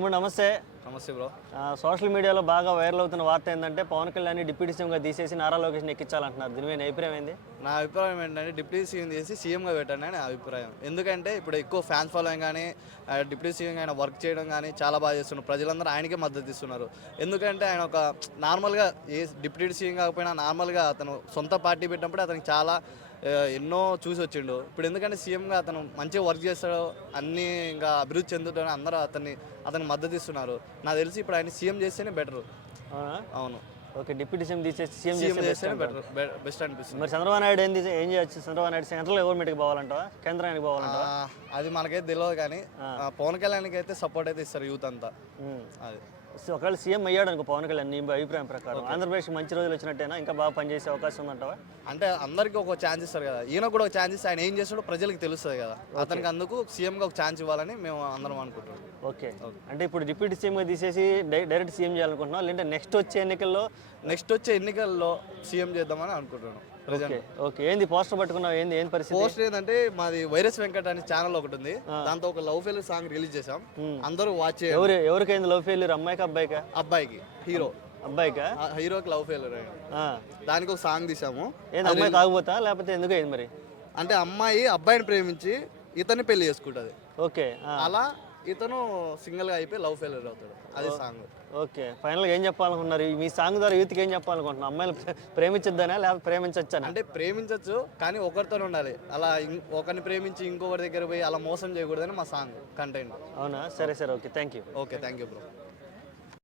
ఇప్పుడు నమస్తే. నమస్తే బ్రో. సోషల్ మీడియాలో బాగా వైరల్ అవుతున్న వార్త ఏంటంటే పవన్ కళ్యాణ్ డిప్యూటీ సీఎంగా తీసేసి నారా లోకేష్ని ఎక్కించాలంటున్నారు. దీని మీద అభిప్రాయం ఏంది? నా అభిప్రాయం ఏంటంటే డిప్యూటీ సీఎం చేసి సీఎంగా పెట్టండి అని నా అభిప్రాయం. ఎందుకంటే ఇప్పుడు ఎక్కువ ఫ్యాన్స్ ఫాలోయింగ్ కానీ డిప్యూటీ సీఎంగా ఆయన వర్క్ చేయడం కానీ చాలా బాగా చేస్తున్నారు. ప్రజలందరూ ఆయనకే మద్దతు ఇస్తున్నారు. ఎందుకంటే ఆయన ఒక నార్మల్గా ఏ డిప్యూటీ సీఎం కాకపోయినా నార్మల్గా అతను సొంత పార్టీ పెట్టినప్పుడు అతనికి చాలా ఎన్నో చూసి వచ్చిండు. ఇప్పుడు ఎందుకంటే సీఎంగా అతను మంచిగా వర్క్ చేస్తాడు, అన్నీ ఇంకా అభివృద్ధి చెందుతాడు, అందరూ అతనికి మద్దతు ఇస్తున్నారు. నాకు తెలిసి ఇప్పుడు ఆయన సీఎం చేస్తేనే బెటర్. అవును. ఓకే, డిప్యూటీ సీఎం తీసేసి సీఎం చేస్తేనే బెస్ట్ అనిపిస్తుంది. మరి చంద్రబాబు నాయుడు ఏం చేయొచ్చు? చంద్రబాబు నాయుడు సెంట్రల్ గవర్నమెంట్కి పోవాలంటావా, కేంద్రానికి పోవాలంటావా? అది మనకైతే తెలియదు, కానీ పవన్ కళ్యాణ్కి అయితే సపోర్ట్ అయితే ఇస్తారు యూత్ అంతా. అది ఒకవేళ సీఎం అయ్యాడు అనుకో పవన్ కళ్యాణ్, నీ అభిప్రాయం ప్రకారం ఆంధ్రప్రదేశ్కి మంచి రోజులు వచ్చినట్టేనా? ఇంకా బాగా పనిచేసే అవకాశం ఉందంటావా? అంటే అందరికీ ఒక ఛాన్స్ ఇస్తారు కదా, ఈయన కూడా ఒక ఛాన్స్ ఇస్తే ఆయన ఏం చేస్తాడో ప్రజలకు తెలుస్తుంది కదా, అతనికి అందుకు సీఎంగా ఒక ఛాన్స్ ఇవ్వాలని మేము అందరం అనుకుంటున్నాం. ఓకే, అంటే ఇప్పుడు డిప్యూటీ సీఎంగా తీసేసి డైరెక్ట్ సీఎం చేయాలనుకుంటున్నాం, లేదంటే నెక్స్ట్ వచ్చే ఎన్నికల్లో సీఎం చేద్దామని అనుకుంటున్నాం. ఓకే, ఏంది పోస్టర్ పట్టుకున్నావు? ఏంది పరిస్థితి? పోస్టర్ ఏంటంటే మాది వైరస్ వెంకట్ అనే ఛానల్ ఒకటి ఉంది, దాంతో ఒక లవ్ ఫెయిల్యూర్ సాంగ్ రిలీజ్ చేసాం. అందరూ వాచ్ చేయాలి. ఎవరికైంది లవ్ ఫెయిల్యూర్? అమ్మాయికి అబ్బాయికా? అబ్బాయికి. హీరోకి లవ్ ఫెయిల్యూర్ అయ్యాడు, దానికి ఒక సాంగ్ తీసాము. ఏంది అమ్మాయి తాగుపోతా లేకపోతే ఎందుకు అయింది మరి? అంటే అమ్మాయి అబ్బాయిని ప్రేమించి ఇతన్ని పెళ్లి చేసుకుంటది. ఓకే, అలా ఇతను సింగిల్ గా అయిపోయి లవ్ ఫెయిల్యూర్ అవుతాడు. అది సాంగ్. ఓకే, ఫైనల్ గా ఏం చెప్పాలనుకున్నారు మీ సాంగ్ ద్వారా? యూత్కి ఏం చెప్పాలనుకుంటున్నారు? అమ్మాయిలు ప్రేమించొద్దనా లేకపోతే ప్రేమించొచ్చా? అంటే ప్రేమించవచ్చు, కానీ ఒకరితో ఉండాలి. అలా ఒకరిని ప్రేమించి ఇంకొకరి దగ్గర పోయి అలా మోసం చేయకూడదని మా సాంగ్ కంటెంట్. అవునా? సరే, okay, thank you. Okay, thank you bro.